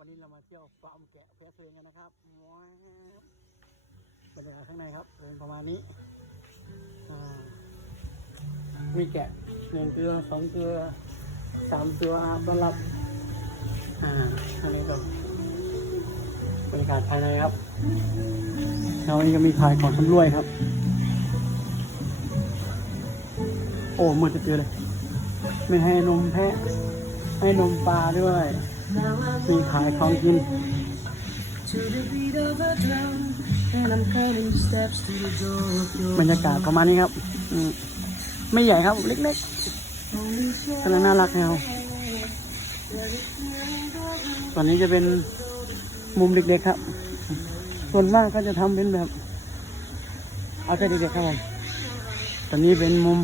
วันนี้เรามาเที่ยวฟาร์มแกะแพะเทินกันนะครับว้าวบรรยากาศข้างในครับเป็นประมาณนี้อ่ามีแกะหนึ่งตัวสองตัวสามตัวต้อนรับอ่าอันนี้ก็บรรยากาศภายในครับแล้ววันนี้ก็มีขายของชำร่วยครับ โอ้มืดจะเจอเลย ไม่ให้นมแพะให้นมปลาด้วย มีขายของกิน บรรยากาศประมาณนี้ครับ ไม่ใหญ่ครับเล็กๆกำลังน่ารักแนวตอนนี้จะเป็นมุมเด็กๆครับ ส่วนมากก็จะทำเป็นแบบ เอาใจเด็กๆครับผม ตอนนี้เป็นมุม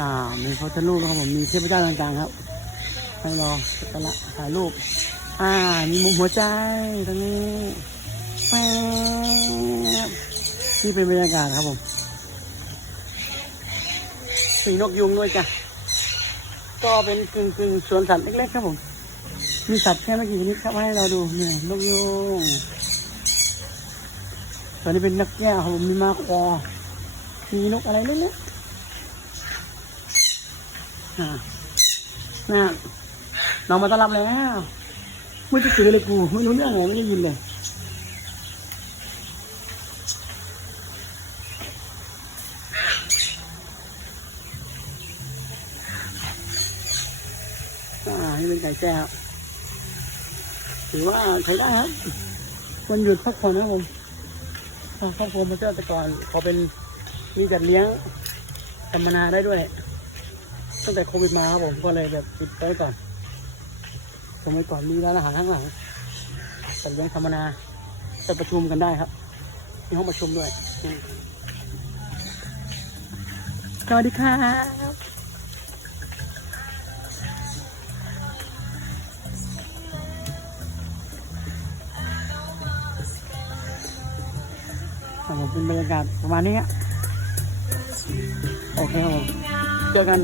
อ่า มีพระพุทธรูปครับผม มีเทพเจ้าต่างๆครับ ให้รอสักการะถ่ายรูป อ่า มีมุมหัวใจตรงนี้แป๊บนี่เป็นบรรยากาศครับผมมีนกยุงด้วยจ้ะ ก็เป็นกึ่งกึ่งสวนสัตว์เล็กๆครับผม มีสัตว์แค่ไม่กี่ชนิดครับให้เราดูเนี่ยนกยุงตอนนี้เป็นนกแก้วครับผมมีมาคอมีนกอะไรเล็กๆอ่าน่ะ น้องมาต้อนรับแล้วไม่จะซื้อเลยกูไม่รู้เรื่องเลยไม่ได้ยินเลยอ่านี่เป็นไก่แจ้ครับถือว่าใช้ได้ครับวันหยุดพักผ่อนนะครับผมอ่าครอบครัวมาเที่ยวแต่ก่อนขอเป็นมีจัดเลี้ยงสัมมนาได้ด้วย ตั้งแต่โควิดมาครับผมก็เลยแบบปิดไปก่อน สมัยก่อนมีร้านอาหารข้างหลังจัดเลี้ยงสัมมนาไปประชุมกันได้ครับ มีห้องประชุมด้วยสวัสดีครับผมเป็นบรรยากาศประมาณนี้โอเคครับผมเจอกัน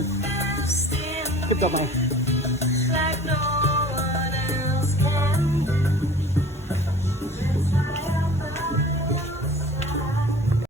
คลิปต่อไป